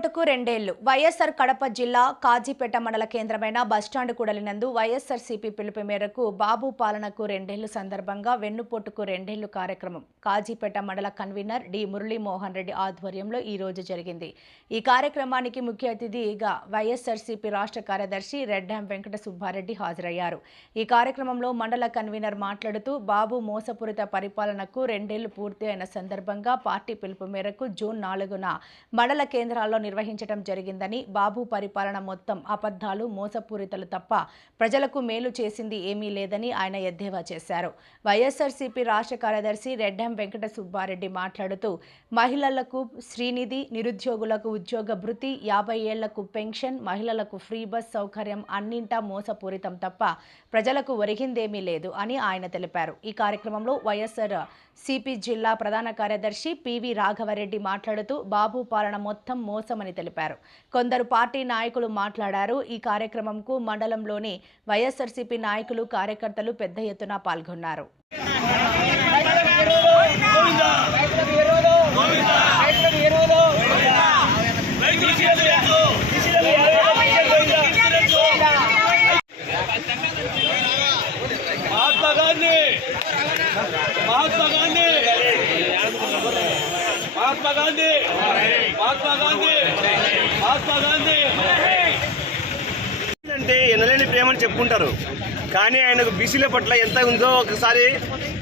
వెన్నుపోటుకు రెండేళ్లు. వైఎస్ఆర్ కడప జిల్లా కాజీపేట మండల కేంద్రమైన బస్టాండ్ కూడలినందు వైఎస్ఆర్సీపీ పిలుపు మేరకు బాబు పాలనకు రెండేళ్లు సందర్భంగా వెన్నుపోటుకు రెండేళ్లు కార్యక్రమం కాజీపేట మండల కన్వీనర్ డి మురళీమోహన్ రెడ్డి ఆధ్వర్యంలో ఈ రోజు జరిగింది. ఈ కార్యక్రమానికి ముఖ్య అతిథిగా వైఎస్ఆర్సీపీ రాష్ట్ర కార్యదర్శి రెడ్డాం వెంకట సుబ్బారెడ్డి హాజరయ్యారు. ఈ కార్యక్రమంలో మండల కన్వీనర్ మాట్లాడుతూ బాబు మోసపూరిత పరిపాలనకు రెండేళ్లు పూర్తి అయిన సందర్భంగా పార్టీ పిలుపు మేరకు జూన్ 4న మండల కేంద్రాల్లో నిర్వహించడం జరిగిందని, బాబు పరిపాలన మొత్తం అబద్ధాలు, మోసపూరితలు తప్ప ప్రజలకు మేలు చేసింది ఏమీ లేదని ఆయన ఎద్దేవా చేశారు. వైఎస్ఆర్సీపీ రాష్ట్ర కార్యదర్శి రెడ్డాం వెంకట సుబ్బారెడ్డి మాట్లాడుతూ మహిళలకు శ్రీనిధి, నిరుద్యోగులకు ఉద్యోగ భృతి, 50 ఏళ్లకు పెన్షన్, మహిళలకు ఫ్రీ బస్ సౌకర్యం అన్నింటా మోసపూరితం తప్ప ప్రజలకు ఒరిగిందేమీ లేదు అని ఆయన తెలిపారు. ఈ కార్యక్రమంలో వైఎస్ఆర్ సిపి జిల్లా ప్రధాన కార్యదర్శి పివి రాఘవరెడ్డి మాట్లాడుతూ బాబు పాలన మొత్తం మోసమని తెలిపారు. కొందరు పార్టీ నాయకులు మాట్లాడారు. ఈ కార్యక్రమంకు మండలంలోని వైఎస్ఆర్సీపీ నాయకులు, కార్యకర్తలు పెద్ద ఎత్తున పాల్గొన్నారు. అంటే ఎనలేని ప్రేమని చెప్పుకుంటారు, కానీ ఆయనకు బీసీల పట్ల ఎంత ఉందో ఒకసారి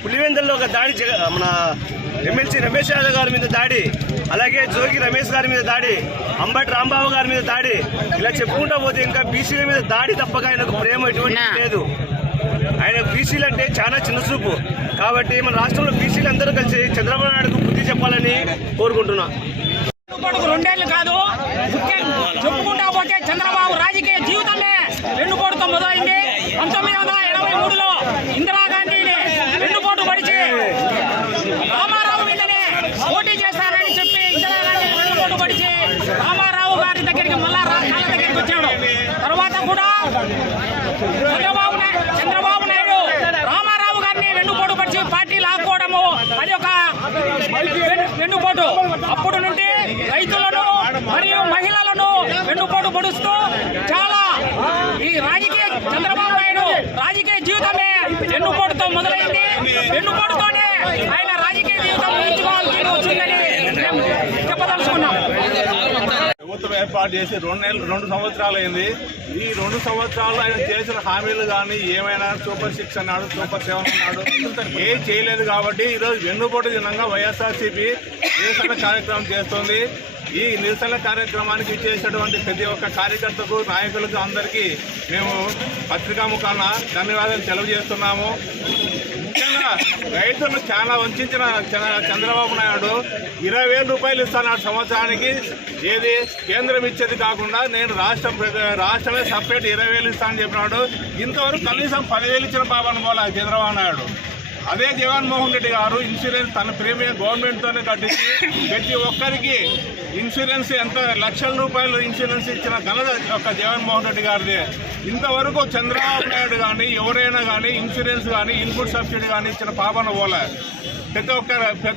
పులివెందుల్లో ఒక దాడి, మన ఎమ్మెల్సీ రమేష్ యాదవ్ గారి మీద దాడి, అలాగే జోగి రమేష్ గారి మీద దాడి, అంబటి రాంబాబు గారి మీద దాడి, ఇలా చెప్పుకుంటా పోతే ఇంకా బీసీల మీద దాడి తప్పక ఆయనకు ప్రేమ ఎటువంటి లేదు. ఆయన బీసీలు అంటే చాలా చిన్న చూపు. కాబట్టి మన రాష్ట్రంలో బీసీలు అందరూ కలిసి చంద్రబాబు నాయుడుకు బుద్ధి చెప్పాలని కోరుకుంటున్నా. రెండేళ్లు కాదు, చెప్పుకుంటా పోతే చంద్రబాబు రాజకీయ జీవితమే వెన్నుపోటుతో మొదలైంది. 1983లో ఇందిరాగాంధీని వెన్నుపోటు పడిచి రామారావు మీదనే పోటీ చేస్తారని చెప్పి ఇందిరాగాంధీ వెన్నుపోటు పడిచి రామారావు గారి దగ్గరికి మళ్ళా కాళ్ళ దగ్గరికి వచ్చాడు. తర్వాత కూడా చంద్రబాబు నాయుడు రామారావు గారిని వెన్నుపోటు పడిచి పార్టీ లాక్కోవడము, అది ఒక వెన్నుపోటు. అప్పుడు నుండి రైతులను మరియు మహిళలను వెన్నుపోటు పొడుస్తూ చాలా ఈ రాజకీయ చంద్రబాబు నాయుడు రాజకీయ జీవితమే వెన్నుపోటుతో మొదలైంది. వెన్నుపోటుతోనే ఆయన రాజకీయ జీవితం నేర్చుకోవాల్సి వచ్చిందని చెప్పదలుచుకున్నాం. ప్రభుత్వం ఏర్పాటు చేసి 2 సంవత్సరాలు అయింది. ఈ 2 సంవత్సరాల్లో ఆయన చేసిన హామీలు కానీ ఏమైనా సూపర్ 6 అన్నాడు, సూపర్ 7 అన్నాడు, ఏం చేయలేదు. కాబట్టి ఈరోజు వెన్నుపోటు దినంగా వైఎస్ఆర్సీపీ నిరసన కార్యక్రమం చేస్తోంది. ఈ నిరసన కార్యక్రమానికి చేసినటువంటి ప్రతి ఒక్క కార్యకర్తకు, నాయకులకు అందరికీ మేము పత్రికాముఖాన ధన్యవాదాలు తెలియజేస్తున్నాము. ముఖ్యంగా రైతులను చాలా వంచిన చంద్రబాబు నాయుడు 20,000 రూపాయలు ఇస్తున్నాడు సంవత్సరానికి. ఏది కేంద్రం ఇచ్చేది కాకుండా నేను రాష్ట్రమే సపరేట్ 20,000 ఇస్తానని చెప్పినాడు. ఇంతవరకు కనీసం 10,000 ఇచ్చిన పాపను పోలా చంద్రబాబు నాయుడు. అదే జగన్మోహన్ రెడ్డి గారు ఇన్సూరెన్స్ తన ప్రీమియం గవర్నమెంట్తోనే కట్టించి ప్రతి ఒక్కరికి ఇన్సూరెన్స్ ఎంత లక్షల రూపాయలు ఇన్సూరెన్స్ ఇచ్చిన ఘనత ఒక జగన్మోహన్ రెడ్డి గారిదే. ఇంతవరకు చంద్రబాబు నాయుడు కానీ ఎవరైనా కానీ ఇన్సూరెన్స్ కానీ ఇన్పుట్ సబ్సిడీ కానీ ఇచ్చిన పాపన పోలే. ప్రతి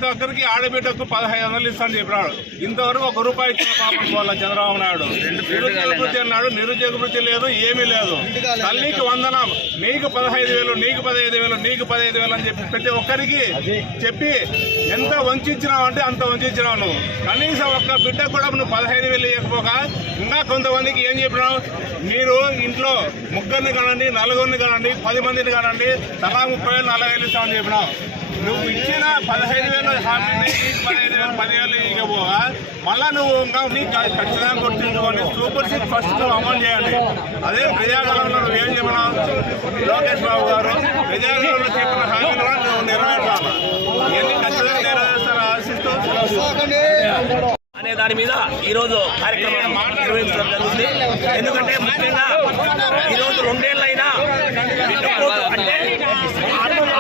ఒక్కరికి ఆడబిడ్డకు 1,500 ఇస్తానని చెప్పినాడు. ఇంతవరకు ₹1 ఇచ్చిన పాపన పోలే చంద్రబాబు నాయుడు. నిరుద్యోగ వృత్తి అన్నాడు, నిరుద్యోగ వృత్తి లేదు, ఏమీ లేదు. తల్లికి వందనం, నీకు 15,000, నీకు 15,000, నీకు 15,000 అని చెప్పి ప్రతి ఒక్కరికి చెప్పి ఎంత వంచినావు అంటే అంత వంచినావు నువ్వు. కనీసం ఒక్క బిడ్డ కూడా నువ్వు 15,000 ఇవ్వకపోగా ఇంకా కొంతమందికి ఏం చెప్పినావు, మీరు ఇంట్లో 3 కానండి, 4 కానండి, 10 మందిని కానండి, తలా 30,000, 40,000 ఇస్తామని చెప్పినావు. నువ్వు ఇచ్చిన 15,000 హామీని నీకు 15,000, 10,000 ఇవ్వకపోగా మళ్ళా నువ్వు ఇంకా నీకు ఖచ్చితంగా గుర్తించుకొని సూపర్ 6 ఫస్ట్ నువ్వు అమలు చేయాలి. అదే ప్రజాగణంలో నువ్వు ఏం చెప్పినావు, లోకేష్ బాబు గారు ప్రజాగణంలో చెప్పిన హామీలు నువ్వు నెరవేర్చాలి. ఇవన్నీ ఖచ్చితంగా నెరవేర్చాలని ఆశిస్తూ అనే దాని మీద ఈరోజు కార్యక్రమం నిర్వహించడం జరుగుతుంది. ఎందుకంటే ముఖ్యంగా ఈరోజు 2 ఏళ్ళైనా అంటే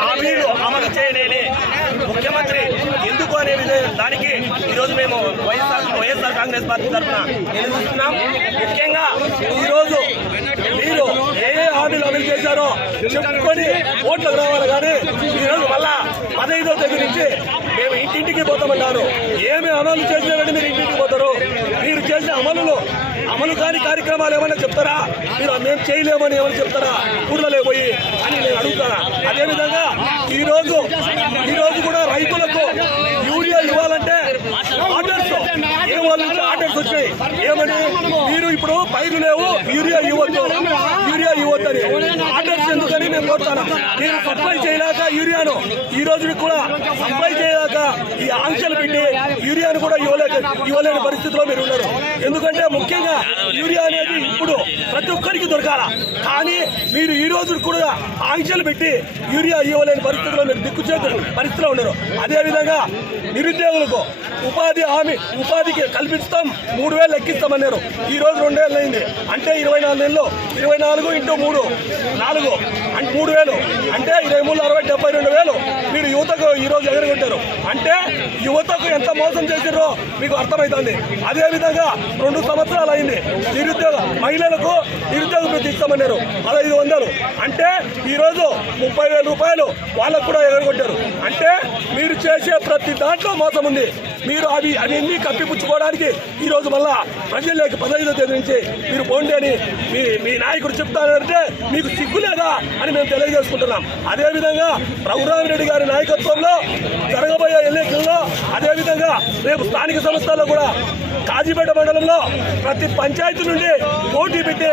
హామీలు అమలు చేయలేని ముఖ్యమంత్రి ఎందుకు అనే దానికి ఈరోజు మేము వైఎస్ఆర్ కాంగ్రెస్ పార్టీ తరఫున నిలదీస్తున్నాం. ముఖ్యంగా ఈరోజు మీరు ఏ హామీలు అమలు చేశారో చెప్పుకొని ఓట్లకు రావాలి. కానీ ఈరోజు మళ్ళా 15వ తేదీ నుంచి మేము ఇంటింటికి పోతామన్నారు. ఏమి అమలు చేసినారని మీరు ఇంటింటికి పోతారు? మీరు చేసే అమలు కాని కార్యక్రమాలు ఏమైనా చెప్తారా? మీరు మేము చేయలేమని ఏమైనా చెప్తారా ఊర్లలో పోయి అని నేను అడుగుతాను. అదేవిధంగా ఈరోజు కూడా రైతులకు యూరియా ఇవ్వాలంటే ఆర్డర్స్ వచ్చాయి. ఏమని? మీరు ఇప్పుడు పైరు లేవు, యూరియా ఇవ్వద్దని ఆర్డర్స్ ఎందుకని మేము కోరుతాను. నేను సప్లై చేయలేక యూరియాను ఈ రోజు కూడా సప్లై చేయలేక ఈ ఆంక్షలు పెట్టి యూరియాను కూడా ఇవ్వలేని పరిస్థితిలో మీరు ఉన్నారు. ఎందుకంటే ముఖ్యంగా యూరియా అనేది ఇప్పుడు ప్రతి ఒక్కరికి దొరకాల, కానీ మీరు ఈ రోజు కూడా ఆంక్షలు పెట్టి యూరియా ఇవ్వలేని పరిస్థితిలో మీరు దిక్కుచేతులు పరిస్థితిలో ఉన్నారు. అదేవిధంగా నిరుద్యోగులకు ఉపాధికి కల్పిస్తాం, 3,000 ఎక్కిస్తామన్నారు. ఈ రోజు 2,000 అయింది. అంటే 24 నెలలు, 24 × 3 4 అంటే 3,000 అంటే 23 60 72,000 మీరు యువతకు ఈ రోజు ఎగరగొట్టారు. అంటే యువతకు ఎంత మోసం చేసిర్రో మీకు అర్థమవుతుంది. అదేవిధంగా 2 సంవత్సరాలు అయింది. మహిళలకు నిరుద్యోగ వృత్తి ఇస్తామన్నారు 1,500. అంటే ఈరోజు 30,000 రూపాయలు వాళ్ళకు కూడా ఎగరగొట్టారు. అంటే మీరు చేసే ప్రతి దాంట్లో మోసం ఉంది. మీరు అవన్నీ కప్పిపుచ్చుకోవడానికి ఈరోజు మళ్ళా ప్రజల్లోకి 15వ తేదీ నుంచి మీరు పోండి అని మీ నాయకుడు చెప్తారంటే మీకు సిగ్గులేదా అని మేము తెలియజేసుకుంటున్నాం. అదేవిధంగా రఘురామిరెడ్డి గారి నాయకత్వంలో జరగబోయే ఎన్నికల్లో, అదేవిధంగా రేపు స్థానిక సంస్థల్లో కూడా కాజీపేట మండలంలో ప్రతి పంచాయతీ నుండి పోటీ పెట్టి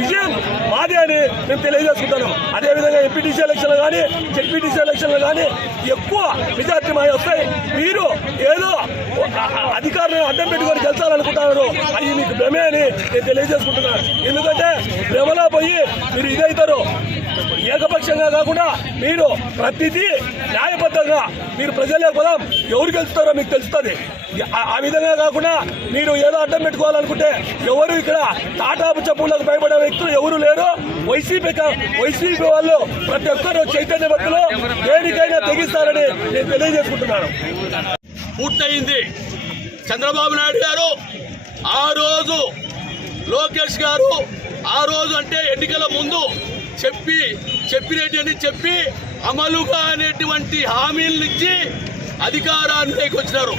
విజయం మాదే అని మేము తెలియజేసుకుంటున్నాం. అదేవిధంగా ఎంపీటీసీ ఎలక్షన్లు కానీ జెడ్పీటీసీ ఎలక్షన్లు కానీ ఎక్కువ మెజార్టీ మావి వస్తాయి. మీరు ఏదో అధికారులను అడ్డం పెట్టుకొని గెలిచాలనుకుంటున్నారు. అది మీకు భ్రమే అని నేను తెలియజేసుకుంటున్నాను. ఎందుకంటే భ్రమలో పోయి మీరు ఇదవుతారు. ఏకపక్షంగా కాకుండా మీరు ప్రతిదీ న్యాయబద్ధంగా మీరు ప్రజలే పోదాం, ఎవరు గెలుస్తారో మీకు తెలుస్తుంది. ఆ విధంగా కాకుండా మీరు ఏదో అడ్డం పెట్టుకోవాలనుకుంటే ఎవరు ఇక్కడ తాటాపు చెప్పులకు భయపడే వ్యక్తులు ఎవరు లేరు. వైసీపీ వాళ్ళు ప్రతి ఒక్కరు చైతన్యవంతులు, దేనికైనా తెగిస్తారని నేను తెలియజేసుకుంటున్నాను. పూర్తయింది. చంద్రబాబు నాయుడు గారు ఆ రోజు, లోకేష్ గారు ఆ రోజు అంటే ఎన్నికల ముందు చెప్పి అమలుగా అనేటువంటి హామీలను ఇచ్చి అధికారానికి వచ్చినారు.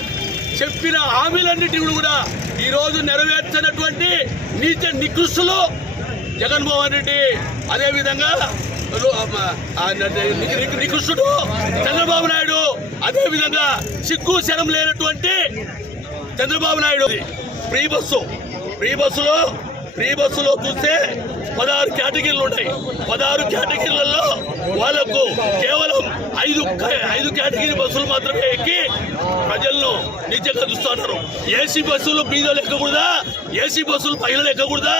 చెప్పిన హామీలన్నింటినీ కూడా ఈరోజు నెరవేర్చినటువంటి నీచ నికృష్టులు జగన్మోహన్ రెడ్డి, అదేవిధంగా నికృష్టుడు చంద్రబాబు నాయుడు, అదేవిధంగా సిగ్గు శరం లేనటువంటి చంద్రబాబు నాయుడు. ఫ్రీ బస్సులో చూస్తే 16 కేటగిరీలు ఉన్నాయి. 16 కేటగిరీలలో వాళ్లకు కేవలం 5 కేటగిరీ బస్సులు మాత్రమే ఎక్కి ప్రజలను నిజంగా చూస్తున్నారు. ఏసీ బస్సులు బీదలు ఎక్కకూడదా? ఏసీ బస్సులు మహిళలు ఎక్కకూడదా?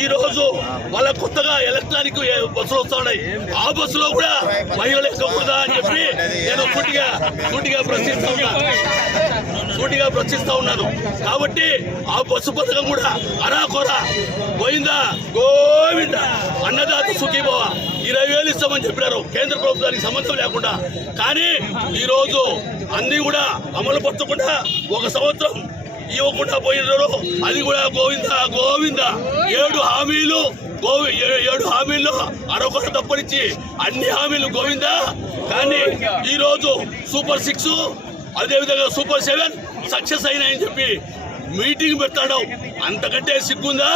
ఈ రోజు వాళ్ళ కొత్తగా ఎలక్ట్రానిక్ బస్సులు వస్తా ఉన్నాయి. ఆ బస్సులో కూడా మహిళలు ఎక్కకూడదా అని చెప్పి నేను సూటిగా ప్రశ్నిస్తా ఉన్నాను. కాబట్టి ఆ బస్సు పథకం కూడా అరాకొరా పోయిందా? గోవిందా అన్నదాత సుఖీభవ 20,000 ఇస్తామని చెప్పినారు కేంద్ర ప్రభుత్వానికి సంబంధం లేకుండా. కానీ ఈరోజు అన్ని కూడా అమలు పరచకుండా 1 సంవత్సరం ఇవ్వకుండా పోయినారు. అది కూడా గోవిందా 7 హామీలు అరొకటి తప్పనిచ్చి అన్ని హామీలు గోవిందా. కానీ ఈరోజు సూపర్ 6 అదేవిధంగా సూపర్ 7 సక్సెస్ అయినాయని చెప్పి మీటింగ్ పెడతాడు. అంతకంటే సిగ్గుందా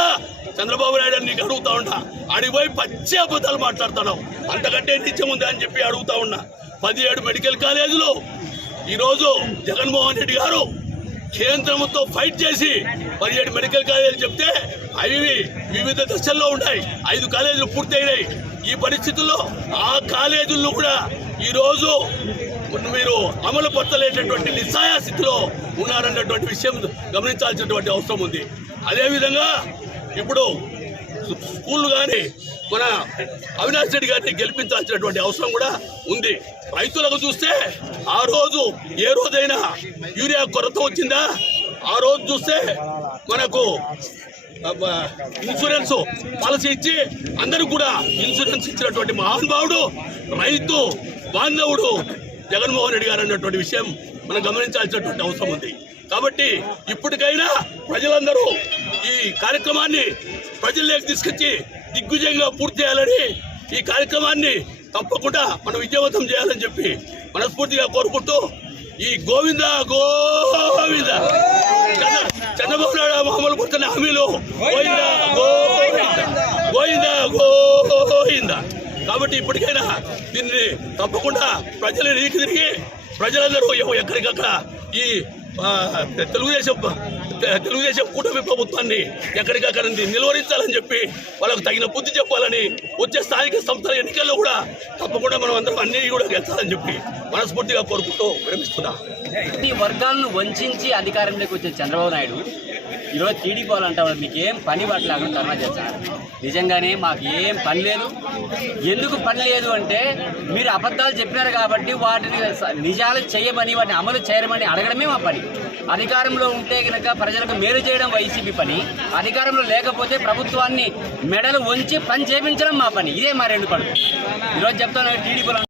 చంద్రబాబు నాయుడు? నీకు అడుగుతా ఉన్నా. అడిగిపోయి పచ్చి అబద్ధాలు మాట్లాడుతాడు. అంతకంటే నిత్యం ఉందా అని చెప్పి అడుగుతా ఉన్నా. 17 మెడికల్ కాలేజీలు ఈరోజు జగన్మోహన్ రెడ్డి గారు కేంద్రంతో ఫైట్ చేసి 17 మెడికల్ కాలేజీలు చెప్తే అవి వివిధ దశల్లో ఉన్నాయి. 5 కాలేజీలు పూర్తయినాయి. ఈ పరిస్థితుల్లో ఆ కాలేజీలను కూడా ఈరోజు మీరు అమలు పరచలేటటువంటి నిస్సాయ స్థితిలో ఉన్నారన్నటువంటి విషయం గమనించాల్సినటువంటి అవసరం ఉంది. అదేవిధంగా ఇప్పుడు స్కూళ్ళు కానీ మన అవినాష్ రెడ్డి గారిని గెలిపించాల్సినటువంటి అవసరం కూడా ఉంది. రైతులకు చూస్తే ఆ రోజు ఏ రోజైనా యూరియా కొరత వచ్చిందా? ఆ రోజు చూస్తే మనకు ఇన్సూరెన్స్ పాలసీ ఇచ్చి అందరికి కూడా ఇన్సూరెన్స్ ఇచ్చినటువంటి మహానుభావుడు, రైతు బాంధవుడు జగన్మోహన్ రెడ్డి గారు అన్నటువంటి విషయం మనం గమనించాల్సినటువంటి అవసరం ఉంది. కాబట్టి ఇప్పటికైనా ప్రజలందరూ ఈ కార్యక్రమాన్ని ప్రజల్లోకి తీసుకొచ్చి దిగ్విజయంగా పూర్తి చేయాలని, ఈ కార్యక్రమాన్ని తప్పకుండా మనం విజయవంతం చేయాలని చెప్పి మనస్ఫూర్తిగా కోరుకుంటూ ఈ గోవింద గోవింద చంద్రబాబు నాయుడు మామూలు పుడుతున్న హామీలు గోవింద గోవింద గోవింద గోవింద. కాబట్టి ఇప్పటికైనా దీన్ని తప్పకుండా ప్రజలు నీకు తిరిగి ప్రజలందరూ ఎక్కడికక్కడ ఈ తెలుగుదేశం కూటమి ప్రభుత్వాన్ని ఎక్కడికక్కడ నిలువరించాలని చెప్పి వాళ్ళకు తగిన బుద్ధి చెప్పాలని వచ్చే స్థానిక సంస్థల ఎన్నికల్లో కూడా తప్పకుండా మనం అందరం అన్ని కూడా గెలిచాలని చెప్పి మనస్ఫూర్తిగా కోరుకుంటూ విరమిస్తున్నా. ఈ వర్గాలను వంచి అధికారంలోకి వచ్చిన చంద్రబాబు నాయుడు ఈరోజు టీడీపీ వాళ్ళు అంటారు మీకేం పని పట్టలేక ధర్నా చేస్తున్నారు. నిజంగానే మాకు ఏం పని లేదు. ఎందుకు పని లేదు అంటే మీరు అబద్ధాలు చెప్పినారు కాబట్టి వాటిని నిజాలు చేయమని వాటిని అమలు చేయమని అడగడమే మా పని. అధికారంలో ఉంటే కనుక ప్రజలకు మేలు చేయడం వైసీపీ పని, అధికారంలో లేకపోతే ప్రభుత్వాన్ని మెడలు వంచి పని చేయించడం మా పని. ఇదే మా రెండు పనులు. ఈరోజు చెప్తాను టీడీపీ